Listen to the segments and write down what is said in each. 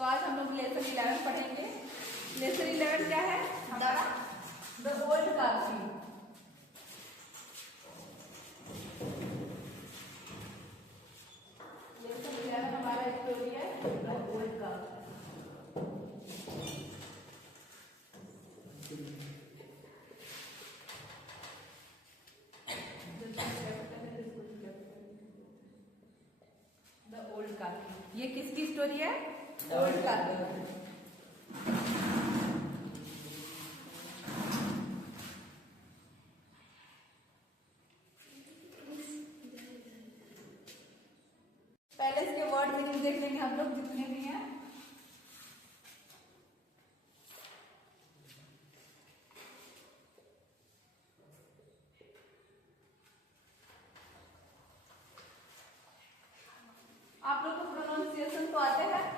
तो आज हम लोग लेसन 11 पढ़ेंगे। लेसन 11 क्या है हमारा? The old Kashi. लेसन 11 हमारा स्टोरी है the old Kashi. The old Kashi, ये किसकी स्टोरी है? ओल्ड काशी। पहले इसके वर्ड मीनिंग देख लेंगे हम लोग जितने भी हैं। आप लोग को प्रोनाउंसिएशन तो आते हैं,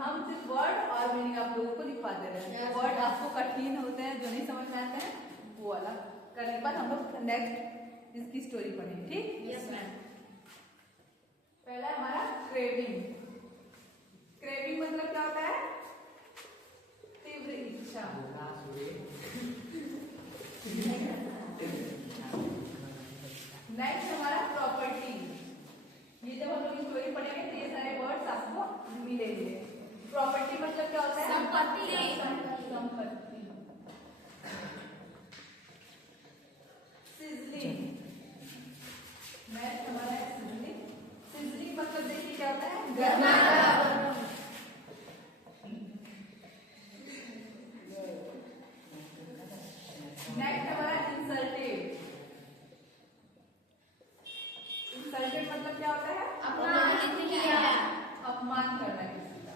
हम सिर्फ वर्ड और मीनिंग आप लोगों को दिखा दे रहे हैं। वर्ड आपको कठिन होते हैं, जो नहीं समझ में आते हैं वो वाला करने के बाद हम लोग नेक्स्ट इसकी स्टोरी पढ़ेंगे। ठीक? Yes ma'am. पहला हमारा क्रेविंग। क्रेविंग मतलब क्या होता है? तीव्र इच्छा। नेक्स्ट हमारा प्रॉपर्टी। ये जब हम लोग स्टोरी पढ़ेंगे तो ये सारे वर्ड्स आपको मिलेंगे। प्रॉपर्टी मतलब क्या होता है? संपत्ति। संपत्ति। सिजलिंग। नेक्स्ट हमारा है सिजलिंग। सिजलिंग मतलब देखिए क्या होता है? गरमागरम। नेक्स्ट हमारा इंसल्टेड। इंसल्टेड मतलब क्या होता है? अपमानित किया। अपमान करना किसी का।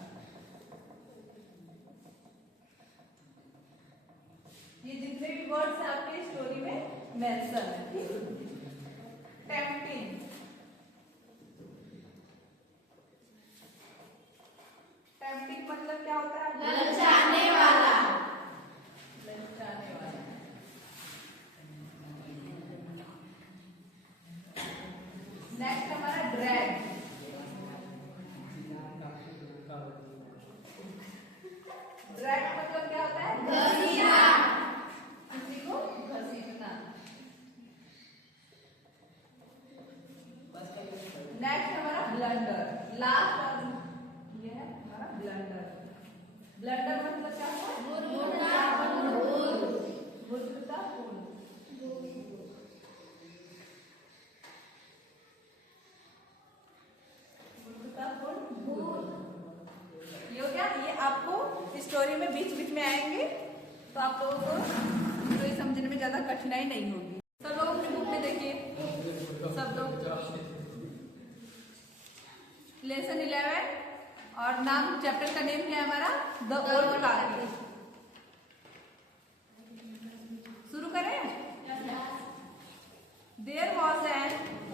ये जितने भी वर्ड्स हैं आपके स्टोरी में मेंशन है। ठीक? टेम्पटिंग। टेम्पटिंग मतलब क्या होता है? ललचाने वाला। ललचाने वाला। नेक्स्ट हमारा ड्रैग। ड्रैग मतलब क्या होता है? घसीटना। किसी को घसीटना। नेक्स्ट हमारा ब्लंडर। लास्ट और ये है हमारा ब्लंडर। ब्लंडर मतलब क्या होता है? मूर्खतापूर्ण भूल। मूर्खतापूर्ण। मूर्खतापूर्ण भूल। ये हो गया। ये आपको स्टोरी में बीच बीच में आएंगे तो आप लोगों को स्टोरी समझने में ज्यादा कठिनाई नहीं होगी। सब लोग अपने बुक में देखिए। सब लोग लेसन 11 और नाम चैप्टर का नेम क्या है हमारा? The old Kashi. शुरू करें? There was an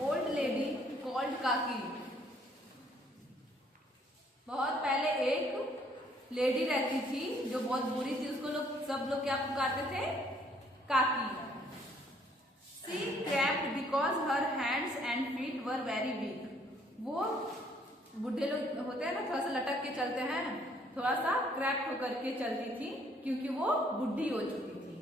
old lady called Kaki. बहुत पहले एक लेडी रहती थी जो बहुत बुरी थी। उसको सब लोग क्या पुकारते थे? काकी। She cramped because her hands and feet were very weak. वो बुढ़े लोग होते हैं ना, थोड़ा सा लटक के चलते हैं, थोड़ा सा क्रैम्प होकर के चलती थी क्योंकि वो बुढ़ी हो चुकी थी।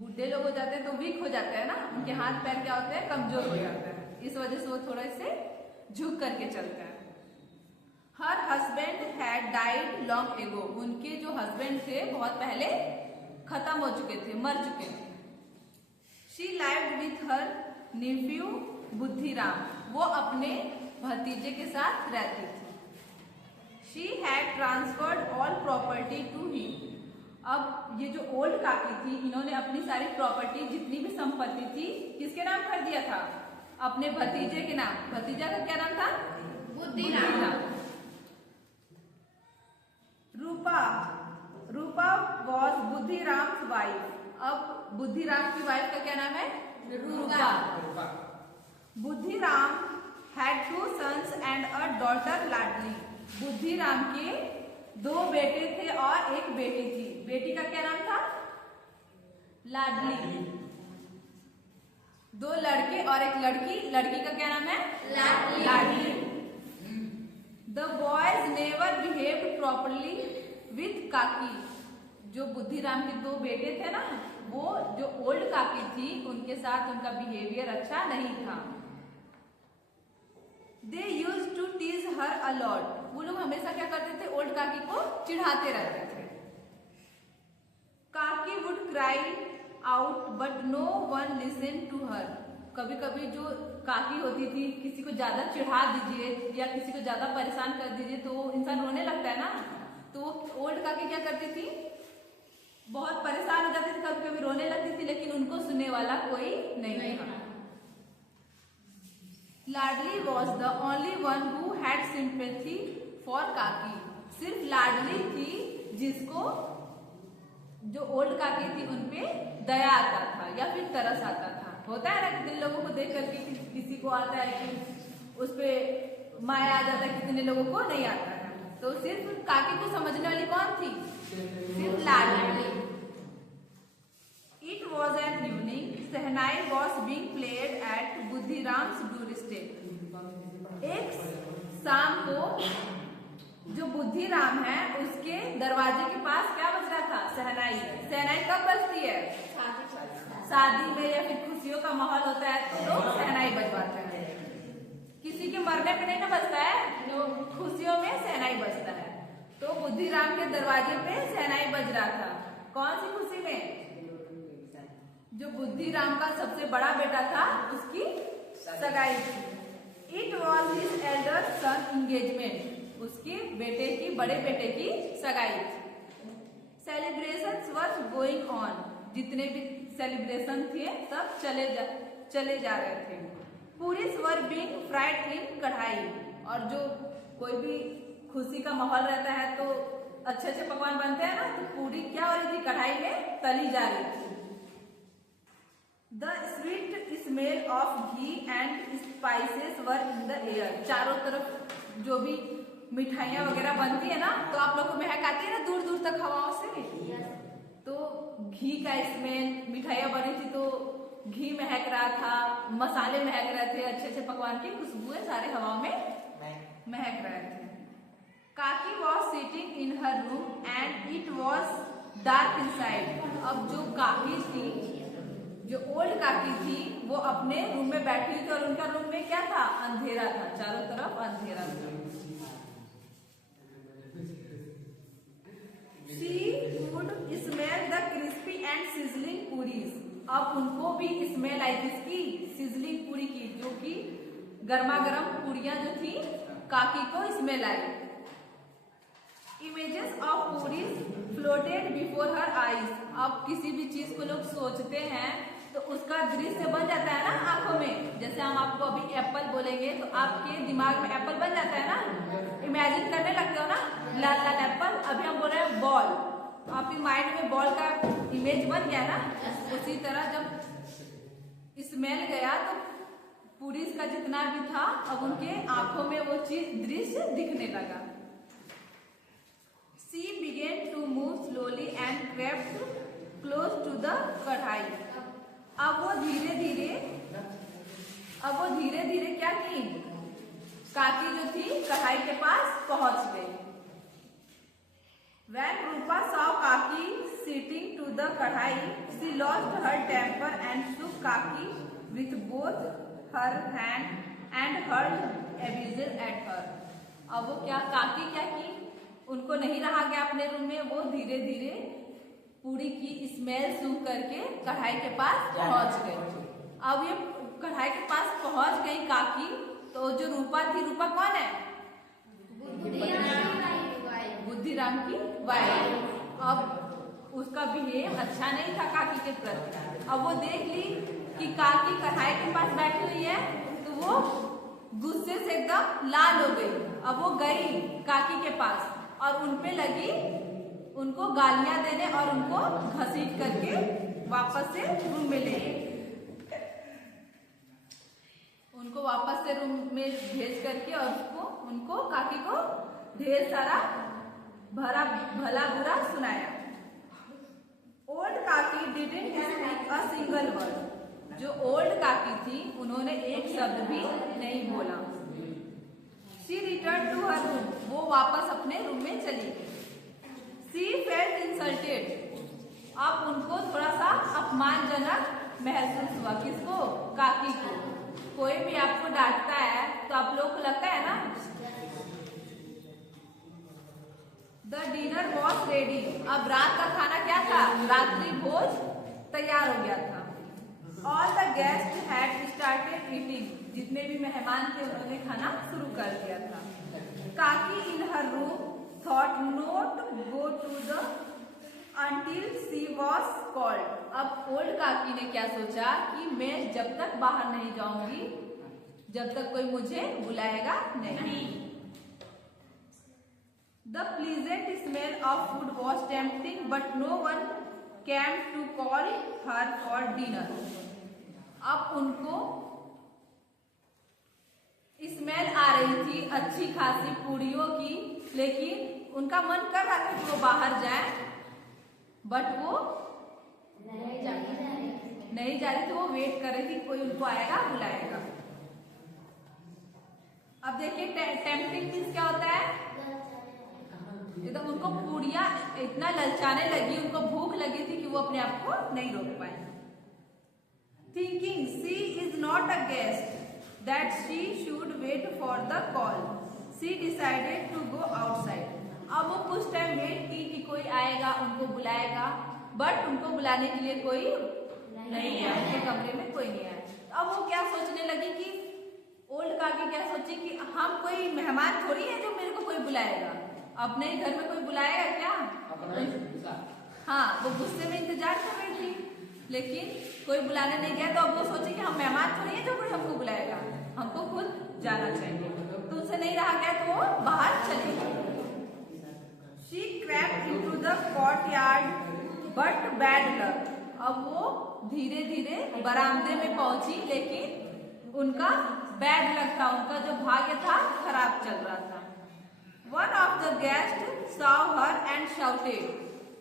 बुढ़े लोग हो जाते हैं तो वीक हो जाते हैं ना, उनके हाथ पैर क्या होते हैं? कमजोर हो जाते हैं। इस वजह से वो थोड़े से झुक करके चलते हैं। Her husband had died long ago. उनके जो हस्बैंड थे बहुत पहले खत्म हो चुके थे, मर चुके थे। She lived with her nephew Buddhiram. वो अपने भतीजे के साथ रहती थी। She had transferred all property to him. अब ये जो ओल्ड काकी थी, इन्होंने अपनी सारी प्रॉपर्टी, जितनी भी संपत्ति थी, किसके नाम कर दिया था? अपने भतीजे के नाम। भतीजा का क्या नाम था? बुद्धिराम। Rupa was Buddhiram's wife. अब बुद्धिराम की वाइफ का क्या नाम है? Rupa. Buddhiram had 2 sons and a daughter Ladli. Buddhiram के 2 बेटे थे और एक बेटी थी। बेटी का क्या नाम था? लाडली। 2 लड़के और एक लड़की। लड़की का क्या नाम है? लाडली। लाडली। The boy's never behaved properly with काकी। जो बुद्धिराम के दो बेटे थे ना, वो जो ओल्ड काकी थी उनके साथ उनका बिहेवियर अच्छा नहीं था। They used to tease her a lot। वो लोग हमेशा क्या करते थे, ओल्ड काकी को चिढ़ाते रहते थे। काकी would cry out but no one listened to her। कभी कभी जो काकी होती थी, किसी को ज्यादा चिढ़ा दीजिए या किसी को ज्यादा परेशान कर दीजिए तो इंसान रोने लगता है ना, तो वो ओल्ड काकी क्या करती थी, बहुत परेशान हो जाती थी, कभी कभी रोने लगती थी, लेकिन उनको सुनने वाला कोई नहीं था। Ladli was the only one who had sympathy for Kaki. सिर्फ लाडली थी जिसको, जो ओल्ड काकी थी उनपे दया आता था या फिर तरस आता था। होता है ना, कितने लोगों को देख करके किसी को आता है कि उस पे माया आ जाता है, कितने लोगों को नहीं आता है। तो सिर्फ काकी को समझने वाली कौन थी, सिर्फ लाडली। It was an evening. Shehnai was being played at बुद्धिराम्स doorstep। एक शाम को जो बुद्धिराम है उसके दरवाजे के पास क्या बज रहा था, शहनाई। शहनाई कब बजती है, शादी में या फिर खुशियों का माहौल होता है तो लोग शहनाई बजवाते हैं। किसी के मरने पे नहीं ना बजता है, खुशियों में शहनाई बजता है। तो बुद्धिराम के दरवाजे पे शहनाई बज रहा था। कौन सी खुशी में, जो बुद्धिराम का सबसे बड़ा बेटा था उसकी सगाई थी। It was his elder son engagement. उसके बेटे की, बड़े बेटे की सगाई थी। Celebrations were going on. जितने भी सेलिब्रेशन थे सब चले जा रहे थे। पूरीज वर बीइंग फ्राइड इन कढ़ाई। और जो कोई भी खुशी का माहौल रहता है तो अच्छे अच्छे पकवान बनते हैं ना, तो पूरी क्या हो रही थी, कढ़ाई में तली जा रही थी। The sweet smell of ghee and spices were in the air। चारों तरफ जो भी मिठाइयाँ वगैरह बनती है ना, तो आप लोग को महक आती है ना दूर दूर तक हवाओं से। तो घी का स्मेल, मिठाइयाँ बनी थी तो घी महक रहा था, मसाले महक रहे थे, अच्छे अच्छे पकवान की खुशबुएं सारे हवाओं में महक रहे थे। काकी was sitting in her room and it was dark inside. अब जो काकी थी, जो ओल्ड काकी थी, वो अपने रूम में बैठी हुई थी और उनका रूम में क्या था, अंधेरा था, चारों तरफ अंधेरा था। She would smell the crispy and sizzling puris. अब उनको भी स्मेल आई थी इसकी, सिजलिंग पूरी की, जो कि गर्मा गर्म पूरियां जो थी काकी को smell I. Images of puris floated before her eyes. अब किसी भी चीज को लोग सोचते हैं तो उसका दृश्य बन जाता है ना आंखों में। जैसे हम आपको अभी एप्पल बोलेंगे तो आपके दिमाग में एप्पल बन जाता है ना, इमेजिन करने लगते हो ना, लाल लाल एप्पल। अभी हम बोल रहे हैं बॉल, तो आपके माइंड में बॉल का इमेज बन गया ना। उसी तरह जब स्मेल गया तो पूरी का जितना भी था अब उनके आंखों में वो चीज, दृश्य दिखने लगा। She began to move slowly and crept close to the कढ़ाई। अब वो धीरे धीरे क्या की, काकी जो थी कढ़ाई के पास पहुंच गई। When Rupa saw Kaki sitting to the कढ़ाई, she lost her temper and shook Kaki with both her hand and hurled abuse at her। अब वो क्या, काकी क्या की, उनको नहीं रहा गया अपने रूम में, वो धीरे धीरे पूरी की स्मेल सूंघ करके कढ़ाई के पास पहुंच गई। अब ये कढ़ाई के पास पहुंच गई काकी, तो जो रूपा थी, रूपा कौन है, बुद्धिराम की वाइफ। अब उसका बिहेव अच्छा नहीं था काकी के प्रति। अब वो देख ली कि काकी कढ़ाई के पास बैठी हुई है तो वो गुस्से से एकदम लाल हो गई। अब वो गई काकी के पास और उनपे लगी उनको गालियां देने और उनको घसीट करके वापस से रूम में ले गई। उनको वापस से रूम में भेज करके और उनको काकी को ढेर सारा भला बुरा सुनाया। Old Kaki didn't speak a single word. जो ओल्ड काकी थी उन्होंने एक शब्द भी नहीं बोला। She return to her room. वो वो वापस अपने रूम में चली गई। शी फेल्ट इंसल्टेड, अब उनको थोड़ा सा अपमानजनक महसूस हुआ। किसको? काकी को। कोई भी आपको डांटता है तो आप लोग को लगता है ना। द डिनर वॉज रेडी, अब रात का खाना क्या था? रात्रि भोज तैयार हो गया था। All the guest had started eating, जितने भी मेहमान थे उन्होंने खाना शुरू कर दिया था। Kaki in her room thought not go to the until she was called, अब ओल्ड काकी ने क्या सोचा कि मैं जब तक बाहर नहीं जाऊंगी जब तक कोई मुझे बुलाएगा नहीं। The pleasant smell of food was tempting, but no one came to call her for dinner. अब उनको स्मेल आ रही थी अच्छी खासी पूड़ियों की, लेकिन उनका मन कर रहा था कि वो बाहर जाए, बट वो नहीं जा रही थी। वो वेट कर रही थी कोई उनको आएगा बुलाएगा। अब देखिए टेम्पटिंग मीन्स क्या होता है? एकदम उनको पूड़ियां इतना ललचाने लगी, उनको भूख लगी थी कि वो अपने आप को नहीं रोक पाए। Thinking she is not a guest that she should wait for the call, she decided to go outside. अब वो कुछ टाइम वेट की कि कोई आएगा उनको बुलाएगा, बट उनको बुलाने के लिए कोई नहीं आया, उनके कमरे में कोई नहीं आया। अब वो क्या सोचने लगी कि ओल्ड काकी क्या सोची कि हम कोई मेहमान थोड़ी है जो मेरे को कोई बुलाएगा, अपने ही घर में कोई बुलाएगा क्या? हाँ, वो गुस्से में इंतजार कर रही थी, लेकिन कोई बुलाने नहीं गया। तो अब वो सोचे कि हम मेहमान थोड़ी है जो कोई हमको बुलाएगा, हमको खुद जाना चाहिए। तो उनसे नहीं रहा गया तो वो बाहर चली गई। She crept into the courtyard, but bad luck. अब वो धीरे धीरे बरामदे में पहुंची, लेकिन उनका बैड लक था, उनका जो भाग्य था खराब चल रहा था। One of the guests saw her and shouted.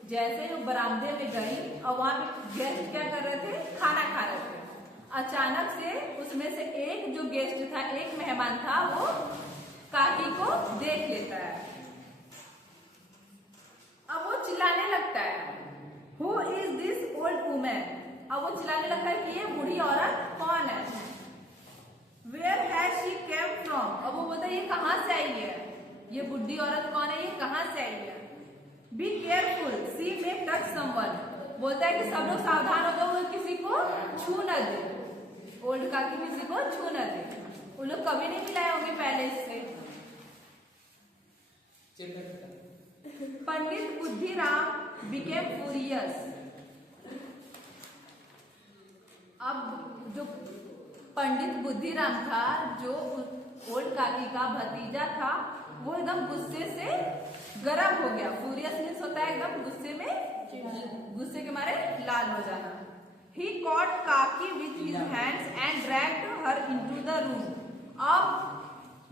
जैसे वो बरामदे में गई और वहां पे गेस्ट क्या कर रहे थे? खाना खा रहे थे। अचानक से उसमें से एक जो गेस्ट था, एक मेहमान था, वो काकी को देख लेता है। अब वो चिल्लाने लगता है, Who is this old woman? अब वो चिल्लाने लगता है कि ये बूढ़ी औरत कौन है? Where has she came from? अब वो बोलता है ये कहाँ से आई है? ये बुढ़ी औरत कौन है? ये कहाँ से आई है? Be careful, she may touch someone. बोलता है कि सब लोग सावधान हो जाओ, वो किसी को छू न दे। ओल्ड काकी किसी को छू न दे। वो लोग कभी नहीं मिलाए होंगे पहले इससे। पंडित बुद्धिराम became furious. अब जो पंडित बुद्धिराम था, जो ओल्ड काकी का भतीजा था, वो एकदम गुस्से से गरम हो गया। फ्यूरियस मीन्स होता है एकदम गुस्से में, गुस्से के मारे लाल हो जाना। He caught काकी with his hands and dragged her into the room. अब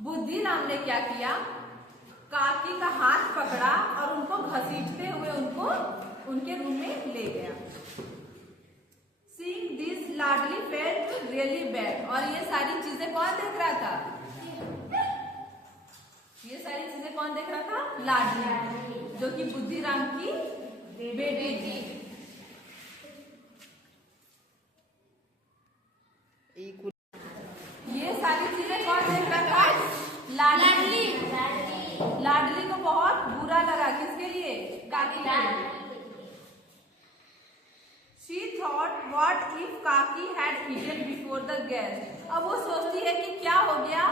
बुद्धिराम ने क्या किया? काकी का हाथ पकड़ा और उनको घसीटते हुए उनको उनके रूम में ले गया। Seeing this, Ladli felt really bad. और ये सारी चीजें कौन देख रहा था? ये सारी चीजें कौन देख रहा था? लाडली, जो कि बुद्धिराम की बेटी थी। ये सारी चीजें कौन देख रहा था? लाडली। लाडली को बहुत बुरा लगा। किसके लिए? काकी के लिए। She thought, what if काकी had eaten before the guest? अब वो सोचती है कि क्या हो गया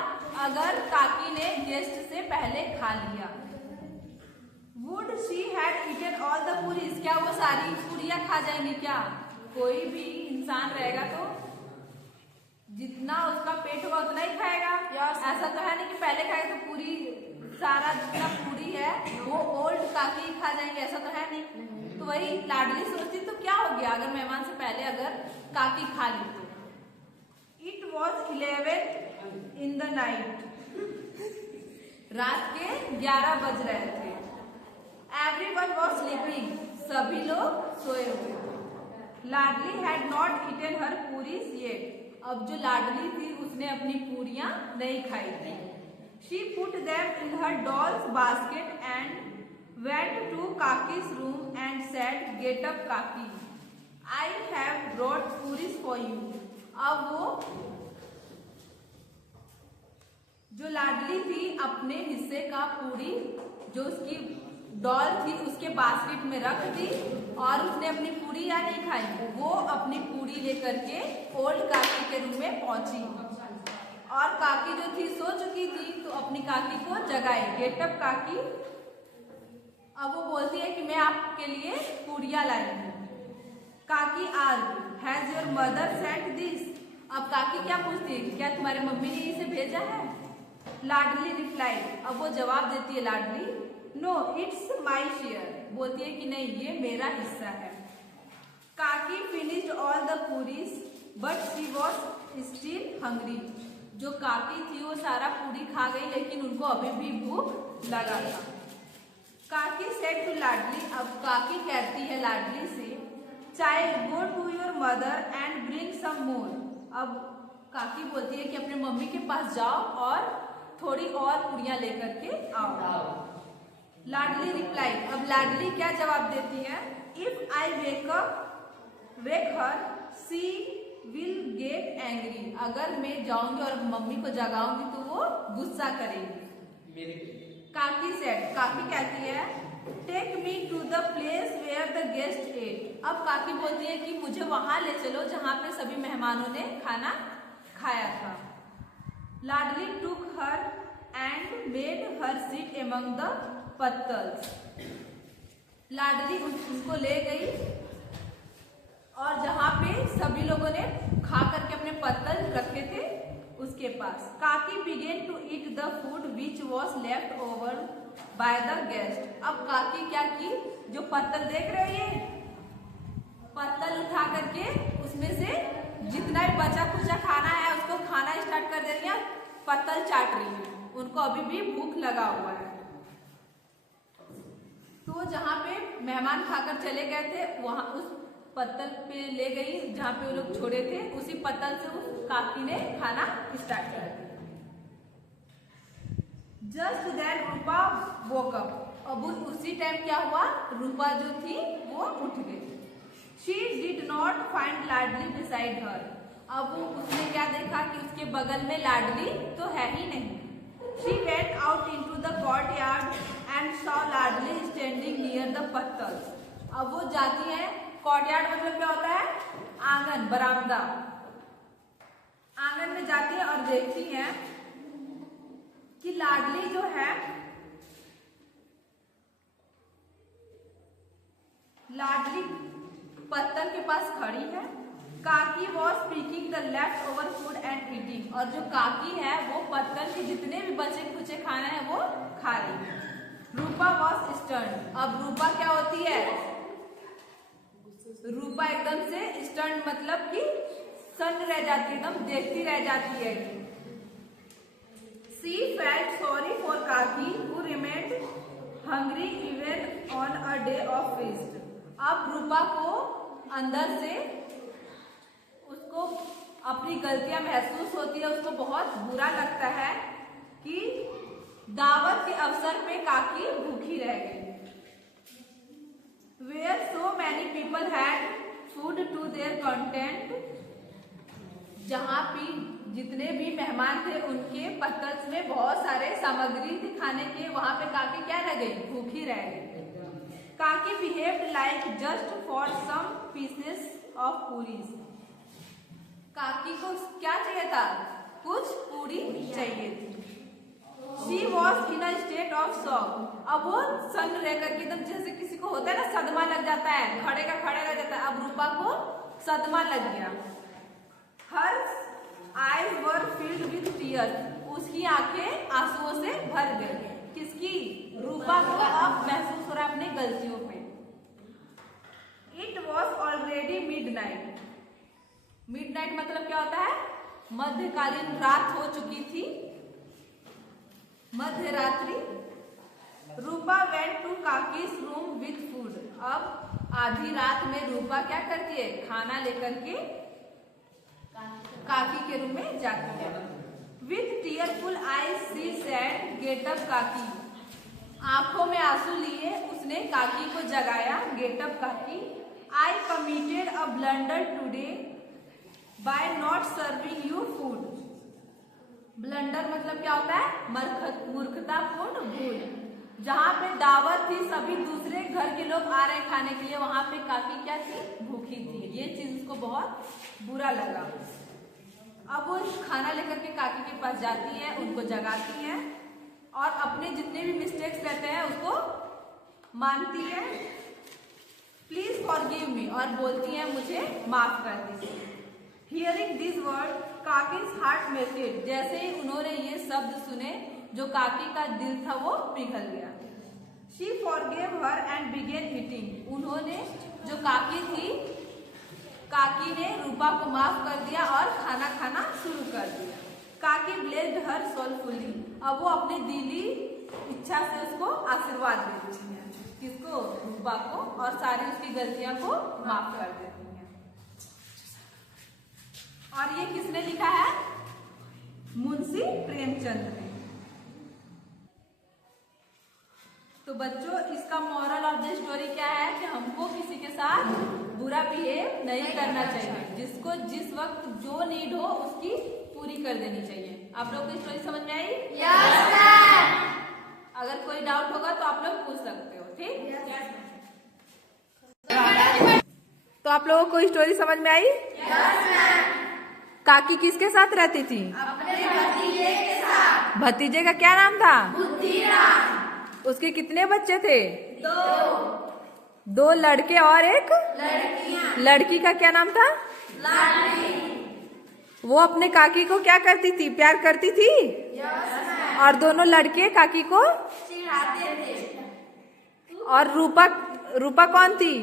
अगर काकी ने गेस्ट से पहले खा लिया। Would she had eaten all the puris? क्या वो सारी पूरियां खा जाएंगी क्या? कोई भी इंसान रहेगा तो जितना उसका पेट होगा उतना ही खाएगा। ऐसा तो है नहीं कि पहले खाएगा तो पूरी सारा जितना पूरी है वो ओल्ड काकी खा जाएंगे, ऐसा तो है नहीं। तो वही लाडली सोचती तो क्या हो गया अगर मेहमान से पहले अगर काकी खा ली तो। It was 11 in the night. रात के 11 बज रहे थे। Everyone was sleeping. सभी लोग सोए हुए थे। लाडली had not eaten her puris yet. अब जो लाडली थी उसने अपनी पूरियां नहीं खाई थी। She put them in her doll's basket and went to Kaki's room and said, "Get up, Kaki. I have brought puris for you." अब वो जो लाडली थी अपने हिस्से का पूरी जो उसकी डॉल थी उसके बास्केट में रख दी और उसने अपनी पूरी या नहीं खाई, वो अपनी पूरी लेकर के ओल्ड काकी के रूम में पहुंची और काकी जो थी सो चुकी थी तो अपनी काकी को जगाई। गेट अप काकी। अब वो बोलती है कि मैं आपके लिए पूरियां लाई हूँ। काकी asked, has your mother sent this? अब काकी क्या पूछती है, क्या तुम्हारे मम्मी ने इसे भेजा है? लाडली रिप्लाइड, अब वो जवाब देती है लाडली, नो इट्स माई शेयर। बोलती है कि नहीं, ये मेरा हिस्सा है। काकी finished all the puris but she was still hungry. जो काकी थी वो सारा पूरी खा गई लेकिन उनको अभी भी भूख लगा था। काकी सेड टू लाडली, अब काकी कहती है लाडली से, child go to your mother and bring some more. अब काकी बोलती है कि अपने मम्मी के पास जाओ और थोड़ी और पूरियां लेकर के आओ। लाडली रिप्लाई, अब लाडली क्या जवाब देती है, if I wake her she will get angry. अगर मैं जाऊंगी और मम्मी को जगाऊंगी तो वो गुस्सा करेगी। काकी सेड, काकी कहती है, take me to the place where the guest ate. अब काकी बोलती है कि मुझे वहां ले चलो जहां पे सभी मेहमानों ने खाना खाया था। Ladli took her and made her seat among the pattals. Ladli उनको ले गई और जहां पे सभी लोगों ने खा करके अपने पत्तल रखे थे उसके पास। काकी began to eat the food which was left over by the guest. अब काकी क्या की, जो पत्तल देख रहे हैं, पत्तल उठा करके उसमें से जितना भी बचा कुचा खाना है उसको खाना स्टार्ट कर दे रही है, पत्तल चाट रही है। उनको अभी भी भूख लगा हुआ है। तो जहाँ पे मेहमान खाकर चले गए थे वहां उस पत्तल पे ले गई जहाँ पे वो लोग छोड़े थे, उसी पत्तल से उस काकी ने खाना स्टार्ट कर दिया। जस्ट देन रूपा वोक अप। अब उसी टाइम क्या हुआ, रूपा जो थी वो उठ गई। She did not find Ladli beside her. अब उसने क्या देखा कि उसके बगल में लाडली तो है ही नहीं। She went out into the courtyard and saw Ladli standing near the pattals. अब वो जाती है, कॉर्टयार्ड मतलब क्या होता है, आंगन, बरामदा। आंगन में जाती है और देखती है कि लाडली जो है, लाडली पत्तल के पास खड़ी है। काकी was speaking the left over food and eating. और जो काकी है वो पत्तल के जितने भी बचे कुचे खाना है वो खा रही है। रूपा वॉज स्टर्न। अब रूपा क्या होती है, रूपा एकदम से स्टर्न मतलब कि सन्न रह जाती है, एकदम देखती रह जाती है। सी फेल्ट सॉरी फॉर काकी who remained hungry even on a day of feast. अब रूपा को अंदर से उसको अपनी गलतियां महसूस होती है, उसको बहुत बुरा लगता है कि दावत के अवसर पे काकी भूखी रह गई। Where so many people had food to their content, जहाँ भी जितने भी मेहमान थे उनके पत्तल्स में बहुत सारे सामग्री थी खाने के, वहां पे काकी क्या रह गई, भूखी रह गई। काकी behaved like just for some pieces of puris. काकी को क्या चाहिए था, कुछ पूरी चाहिए थी। She was in a state of shock. अब वो सन्न रह करके एकदम जैसे किसी को होता है ना सदमा लग जाता है, खड़े का खड़े रह जाता है। अब रूपा को सदमा लग गया। Her eyes were filled with tears. उसकी आंखें आंसुओं से भर गई। किसकी, रूपा को अब महसूस हो रहा है अपनी गलतियों पे। It was already midnight. Midnight मतलब क्या होता है, मध्यकालीन रात हो चुकी थी, मध्य रात्रि। Rupa went to Kaki's room with food. अब आधी रात में रूपा क्या करती है, खाना लेकर के काकी के रूम में जाती है। With tearful eyes she said, "Get up, काकी." आंखों में आंसू लिए उसने काकी को जगाया, गेट अप काकी। I committed a blunder today by not serving you food. Blunder मतलब क्या होता है? मूर्खतापूर्ण भूल। जहाँ पे दावत थी, सभी दूसरे घर के लोग आ रहे खाने के लिए, वहां पे काकी क्या थी? भूखी थी। ये चीज उसको बहुत बुरा लगा। अब वो खाना लेकर के काकी के पास जाती है, उनको जगाती है और अपने जितने भी मिस्टेक्स रहते हैं उसको मानती है। प्लीज फॉरगिव मी, और बोलती है मुझे माफ कर दीजिए। Hearing this word Kaki's heart melted. जैसे ही उन्होंने ये शब्द सुने, जो काकी का दिल था वो पिघल गया। She forgave her and began eating. उन्होंने, जो काकी थी, काकी ने रूपा को माफ कर दिया और खाना खाना शुरू कर दिया। काकी ब्लेस्ड हर सोलफुली। अब वो अपनी दिली इच्छा से उसको आशीर्वाद देती है। किसको? रूपा को, और सारी उसकी गलतियां को माफ कर देती है। और ये किसने लिखा है? मुंशी प्रेमचंद ने। तो बच्चों, इसका मॉरल ऑफ द स्टोरी क्या है कि हमको किसी के साथ बुरा बिहेव नहीं करना चाहिए। जिसको जिस वक्त जो नीड हो उसकी पूरी कर देनी चाहिए। आप लोग को स्टोरी समझ में आई? Yes ma'am. अगर कोई डाउट होगा तो आप लोग पूछ सकते हो, ठीक? तो आप लोगों को स्टोरी समझ में आई? Yes ma'am. काकी किसके साथ रहती थी? अपने भतीजे के साथ। भतीजे का क्या नाम था? बुद्धिराम। उसके कितने बच्चे थे? 2 2 लड़के और एक लड़कियां। लड़की का क्या नाम था? लाडली। वो अपने काकी को क्या करती थी? प्यार करती थी। Yes ma'am. और दोनों लड़के काकी को, चिढ़ाते थे। और रूपा कौन थी?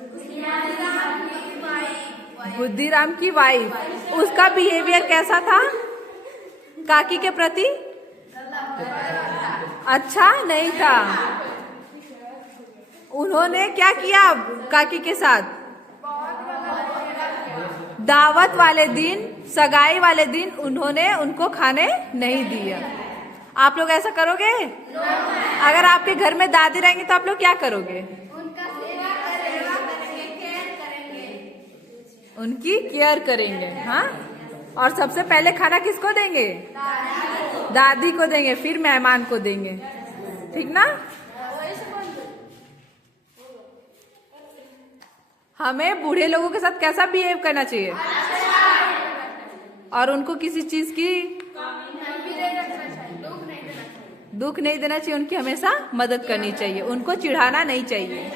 बुद्धिराम की वाइफ। बुद्धिराम की वाइफ। उसका बिहेवियर कैसा था काकी के प्रति? अच्छा नहीं था। उन्होंने क्या किया काकी के साथ? दावत वाले दिन, सगाई वाले दिन उन्होंने उनको खाने नहीं दिया। आप लोग ऐसा करोगे? अगर आपके घर में दादी रहेंगी तो आप लोग क्या करोगे? उनका सेवा करेंगे, केयर करेंगे। उनकी केयर करेंगे। हाँ, और सबसे पहले खाना किसको देंगे? दादी को देंगे, फिर मेहमान को देंगे, ठीक ना? हमें बूढ़े लोगों के साथ कैसा बिहेव करना चाहिए? और उनको किसी चीज की दुख नहीं देना चाहिए। उनकी हमेशा मदद करनी चाहिए, उनको चिढ़ाना नहीं चाहिए,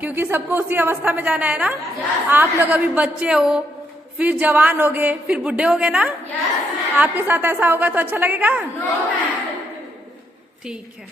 क्योंकि सबको उसी अवस्था में जाना है ना। आप लोग अभी बच्चे हो, फिर जवान होगे, फिर बूढ़े होगे ना। आपके साथ ऐसा होगा तो अच्छा लगेगा? ठीक है।